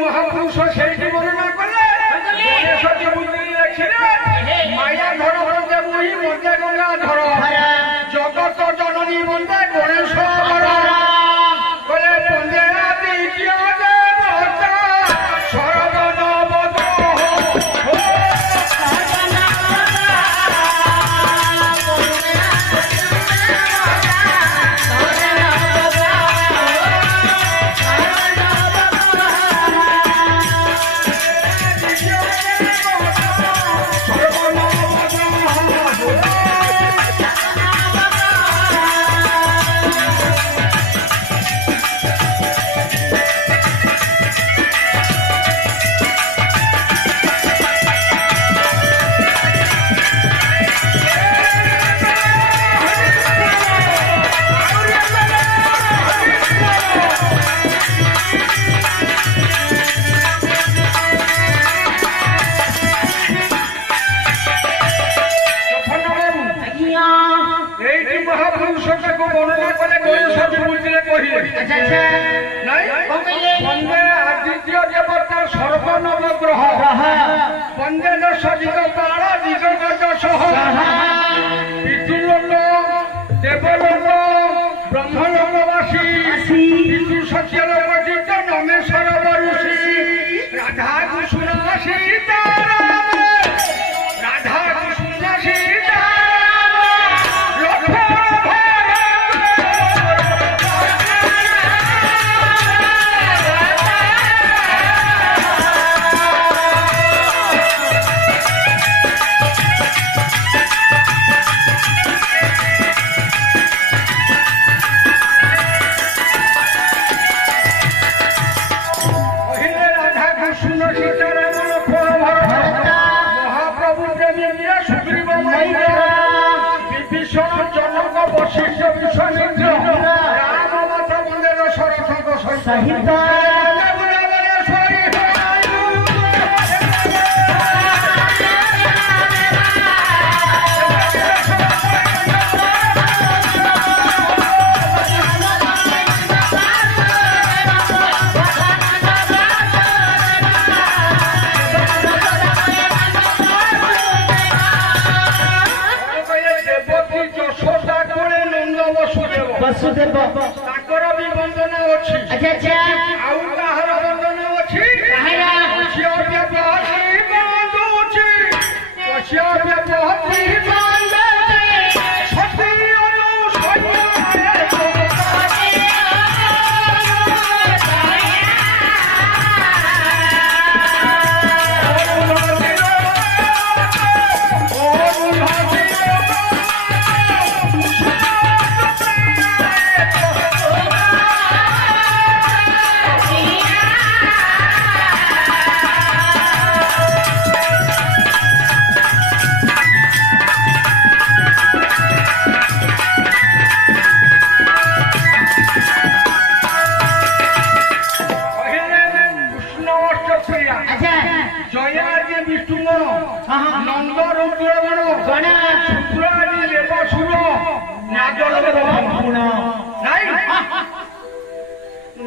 महापुरुष से वर्णना कले माया धर बंदे मुही बंदे गंगा धर जगत जननी बंदे गणेश कले बंदे द्वितीय देवता सर्वनवद सर्वनवग्रह वंदे न सजित काल दिगज सह पितृलोक देवलोक ब्रह्मलोकवासी पितृ सत्यलोक चित्त नमेश्वर ऋषि राधा कृष्ण सीताराम राधा कृष्ण सीताराम ବିଶ୍ୱାମିତ୍ର ରାମ ମାତା ବନ୍ଦେର ସରଥଙ୍କ ସହିତ ବସୁଦେବ ତାଙ୍କର ବି ବନ୍ଦନା ଅଛି। ଆଚ୍ଛା ଆଚ୍ଛା ଆଉ କାହାର ବନ୍ଦନା ଅଛି? କାହାର? କଶ୍ୟପ ବ୍ରହ୍ମୀ ବନ୍ଦୁଛି କଶ୍ୟପ ବ୍ରହ୍ମୀ ବନ୍ଦୁଛି ସତୀ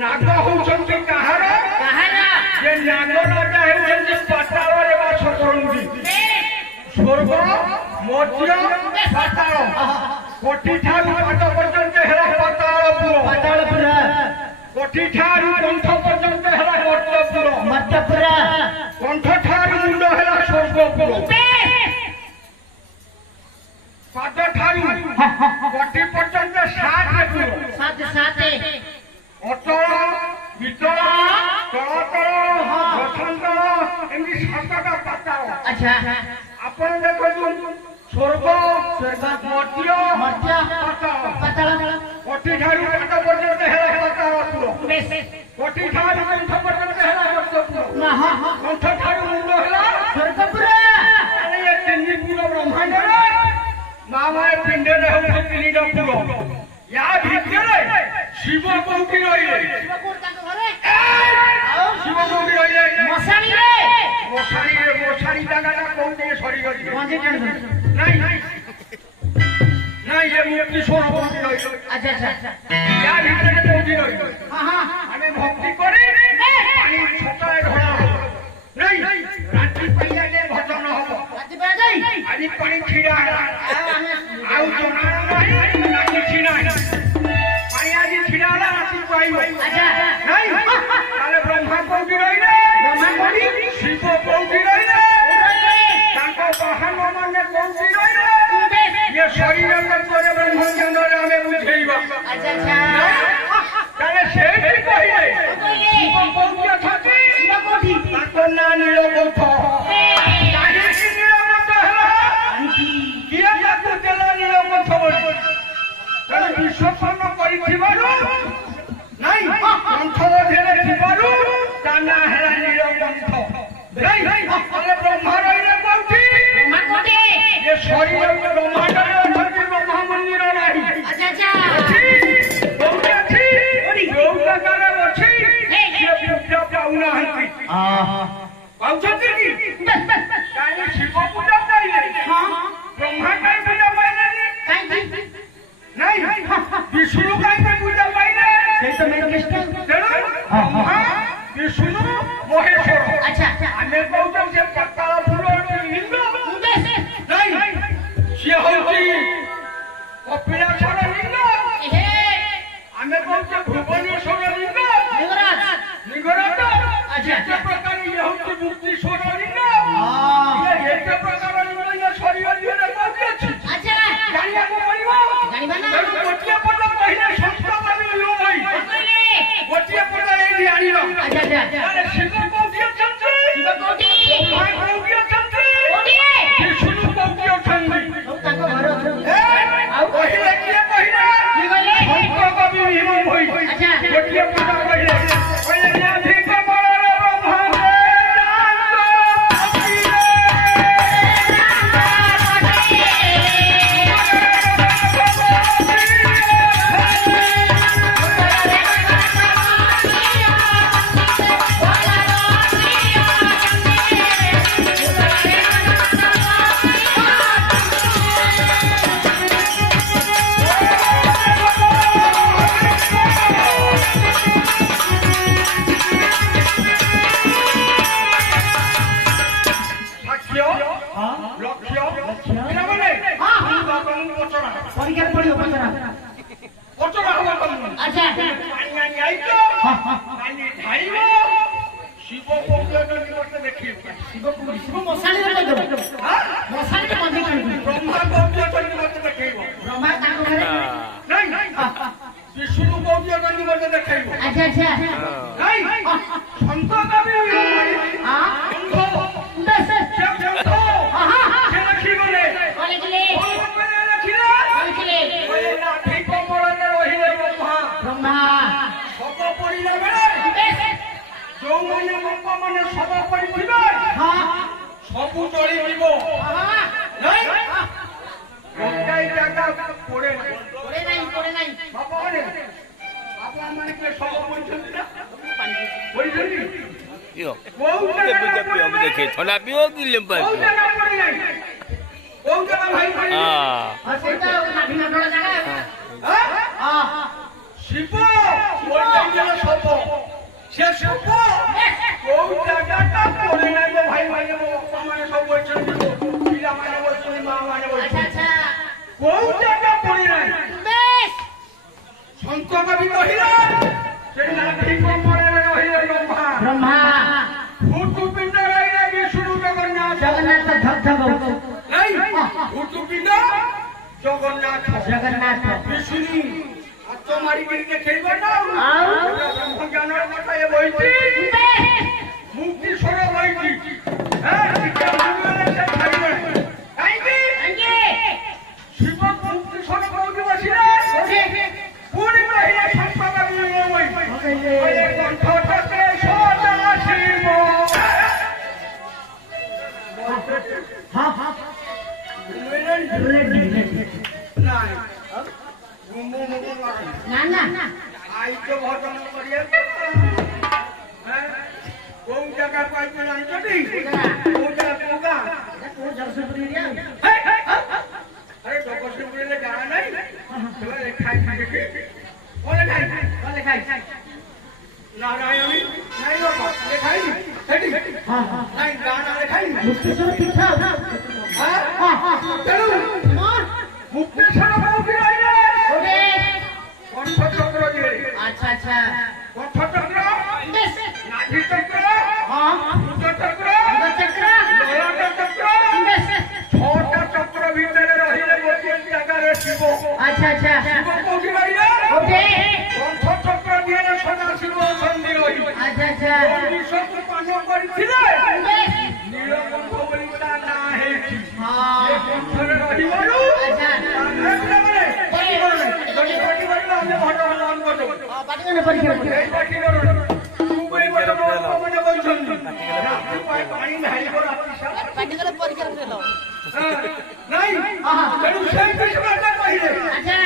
ନାଗ ହଉଛନ୍ତି କାହାର? ଯେ ନାଗ ରାଜା ହେଉଛନ୍ତି ପାତାଳରେ ବାସ କରନ୍ତି। ସ୍ୱର୍ଗ ମର୍ତ୍ତ୍ୟ ପାତାଳ କୋଟି ଠାରୁ ପାଦ ପର୍ଯ୍ୟନ୍ତ ହେଲା ପାତାଳପୁର କୋଟି ଠାରୁ କଣ୍ଠ ପର୍ଯ୍ୟନ୍ତ ହେଲା ମର୍ତ୍ତ୍ୟପୁର କଣ୍ଠ ଠାରୁ ମୁଣ୍ଡ ହେଲା ସ୍ୱର୍ଗପୁର ପାଦ ଠାରୁ କୋଟି ପର୍ଯ୍ୟନ୍ତ ସାତପୁର ଅତଳ ବିତଳ ତଳତଳ ରଥନ୍ତଳ ଏମିତି ସାତଟା ପାତାଳ। ଆପଣ ଦେଖନ୍ତୁ ସ୍ୱର୍ଗ ମର୍ତ୍ତ୍ୟ ପାତାଳ କୋଟି ଠାରୁ ପାଦ ପର୍ଯ୍ୟନ୍ତ ହେଲା ପାତାଳପୁର କୋଟି ଠାରୁ କଣ୍ଠ ପର୍ଯ୍ୟନ୍ତ ହେଲା ମର୍ତ୍ତ୍ୟପୁର କଣ୍ଠ ଠାରୁ ମୁଣ୍ଡ ହେଲା ସ୍ୱର୍ଗପୁର। ଏ ତିନିପୁର ବ୍ରହ୍ମାଣ୍ଡରେ ମା ମାଏ ପିଣ୍ଡରେ ହେଉଛି ତିନିଟା ପୁର। ୟା ଭିତରେ ଶିବ କୋଉଠି ରହିଲେ? ଶିବ କୋଉଠି ରହିଲେ? ମଶାଣୀ ଜାଗାଟା କୋଉଠି ସରିଗଲି ନାଇଁ ନାଇଁ ଏ ମୁକ୍ତିଶ୍ୱର କୋଉଠି ରହିଲେ? ୟା ଭିତରେ କୋଉଠି ରହିଲେ? ଆମେ ଭକ୍ତି କରି ପାଣି ସକାଳେ ଢଳା ହବ ନାଇଁ ରାତି ପାଇଲେ ଭଜନ ହବ ଆଜି ପାଣି ଛିଡ଼ା ହେଲା ଆଉ ଜଣା ନାହିଁ ନା କିଛି ନାହିଁ ପାଣି ଆଜି ଛିଡ଼ା ହେଲା ରାତି ପାଇବ ନାଇଁ ତାହେଲେ ବ୍ରହ୍ମା କୋଉଠି ରହିଲେ? ଶିବ କୋଉଠି ରହିଲେ? ତାଙ୍କ ବାହନ ମାନେ କୋଉଠି ରହିଲେ? ଇଏ ଶରୀର ତତ୍ତ୍ୱରେ ବ୍ରହ୍ମଜ୍ଞାନରେ ଆମେ ବୁଝେଇବା। ତାହେଲେ ସେଇଠି କହିଲେ ଶିବ କୋଉଠି ଅଛନ୍ତି? ତାଙ୍କ ନାଁ ନୀଳକଣ୍ଠ। କାହିଁକି ନୀଳକଣ୍ଠ ହେଲା? କିଏ ତାକୁ ଦେଲା ନୀଳକଣ୍ଠ ବୋଲି? ତେଣୁ ବିଶ୍ୱପନ୍ନ କରିଥିବାରୁ ନାଇଁ କଣ୍ଠ ମଧ୍ୟରେ ଥିବାରୁ ତା ନାଁ ହେଲା ନୀଳକଣ୍ଠ। ତାହେଲେ ବ୍ରହ୍ମା ରହିଲେ କୋଉଠି? ଏ ଶରୀର ବ୍ରହ୍ମାଣ୍ଡରେ ଅଛନ୍ତି ବ୍ରହ୍ମା ମନ୍ଦିର ନାହିଁ କୋଉଠି ଅଛି? ଯୋଉ ଜାଗାରେ ଅଛି ସିଏ ପୂଜା ପାଉନାହାନ୍ତି। ପାଉଛନ୍ତି କି? କାହିଁକି ଶିବ ପୂଜା ପାଇଲେ ବ୍ରହ୍ମା କାହିଁ ପୂଜା ପାଇଲେନି? ନାଇଁ ବିଷ୍ଣୁ କାହିଁକି ପୂଜା ପାଇଲେ? ତେଣୁ ବ୍ରହ୍ମା ବିଷ୍ଣୁ ମହେଶ୍ୱର। ଆମେ କହୁଛୁ ସେ ପାତାଳପୁର ଲିଙ୍ଗ ନାଇଁ ସିଏ ହଉଛି କପିଳାସର ଲିଙ୍ଗ। ଆମେ କହୁଛୁ ଭୁବନେଶ୍ୱର ଲିଙ୍ଗ ଲିଙ୍ଗରାଜ। ଏତେ ପ୍ରକାର ଇଏ ହଉଛି ମୁକ୍ତିଶ୍ୱର ଲିଙ୍ଗ। ଏତେ ପ୍ରକାର ଲିଙ୍ଗ ଇଏ ଶରୀର ଦିହରେ କୋଉଠି ଅଛି ଜାଣିବାକୁ ପଡ଼ିବ। ତେଣୁ ଗୋଟିଏ ପଦ କହିଲେ ସଂସ୍କୃତି ଭାଇ ଗୋଟିଏ ପଦ ଏଇଠି ଆଣିଲ। ତାହେଲେ ଶିବ କୋଉଠି ଅଛନ୍ତି? ବ୍ରହ୍ମା କୋଉଠି ଅଛନ୍ତି? ବିଷ୍ଣୁ କୋଉଠି ଅଛନ୍ତି? ଆଉ କହିଲେ କିଏ କହିଲେ? ଶଙ୍କର କବି ଭୀମ ଭୋଇ ଗୋଟିଏ ପଦ କହିଲେ ନ୍ୟାଧିକ ବଳରେ ବ୍ରହ୍ମା আচ্ছা পানি আনি আইতো পানি ঢাইব শিব পৌঁছানি করতে দেখিব শিব মশাণীরে কই দেব হ্যাঁ মশাণীরে বন্ধ করে দিবি ব্রহ্মা পৌঁছানি করতে দেখিব ব্রহ্মা তাঙ্ক ঘরে নাই বিষ্ণু পৌঁছানি করতে দেখাইব আচ্ছা আচ্ছা নাই সন্ত কবি হ্যাঁ সন্ত বেশ সন্ত হ্যাঁ সে রাখি বলে বলে গেলে বলে রাখিলে বলে গেলে বলে না ঠিক কমরনে রহিলে ব্রহ্মা ব্রহ্মা সব পরিলাবে বেশ যৌবনে ব্রহ্মা মানে সব পরিথিবে হ্যাঁ সবু চড়ি দিব হ্যাঁ নাই কোটাই টাকা পড়ে করে নাই বাবা রে আপনা মানে কি সব পরিচন্তি না পরিচন্তি Yo, বহু dia টাকা pergi পড়ে apa নাই। dekat? Thola piu ki lempar. বহু টাকা পড়ে নাই বহু টাকা ভাই ভাই Ah. আর সেটা নাভি নটড়া জায়গা হ্যাঁ হ্যাঁ শিব ওই টাইমে সব সে সব বহু টাকাটা পড়ে নাই গো ভাই ভাই বাবা মানে সব পরিচন্তি পিলা মানে বলছি মা মানে বলছি আচ্ছা আচ্ছা বহু টাকা পড়ে নাই বেশ সন্ত কবি কহিলা সেই লাঠি কমরে রহিলে ব্রহ্মা ব্রহ্মা ভূতপিণ্ড রহিলে বিষ্ণু জগন্নাথ জগন্নাথ ধবধব এই ভূতপিণ্ড জগন্নাথ জগন্নাথ বিষ্ণু আত্মমারি গিরিকে খেইব না আও ব্রহ্ম জ্ঞানের কথায় বইছি বেশ মুক্তি সরে বইছি হ্যাঁ শিক্ষা ভাঙলে সে খাইবে কাইকি আঙ্গে শিব মুক্তি সরে বইছি বসিলে পুরি রহিলে সম্পদা বিয়ে বই ওই কণ্ঠটাকে সদা শিব হ্যাঁ হ্যাঁ নাই ঘুমু মুমু মারে না না আই তো ভজন করিয়া হ্যাঁ কোন জায়গা পাইতে নাই যদি কোন জায়গা পোকা ও জগসপুরি রিয়া আরে জগৎপুরে জানা নাই এবারে খাই দেখি বলে খাই বলে খাই নারায়ণী নাই বাবা লেখাই সেটি হ্যাঁ হ্যাঁ নাই গানা লেখাই মুক্তিশ্বর তীর্থ হ্যাঁ হ্যাঁ হ্যাঁ চলো মোর মুক্তেশ্বর বাবুকে আইলে ওরে কণ্ঠচক্র দিয়ে আচ্ছা আচ্ছা কণ্ঠচক্র বেশ নাভি চক্র হ্যাঁ চক্র চক্র ললাট চক্র বেশ ছটা চক্র ভিতরে রহিলে বসিয়েছি আকারে শিব আচ্ছা আচ্ছা শিব কোটি রহিলে ওরে কণ্ঠচক্র দিয়ে সদা শিব সন্ধি রহি আচ্ছা আচ্ছা বিশ্বকে পান করিছিলে বেশ নীলকণ্ঠ বলি তা না হেছি হ্যাঁ কণ্ঠরে রহিবলু আচ্ছা পাটিগনে পরীক্ষা করতে পাটিগনে পরীক্ষা করতে দাও আচ্ছা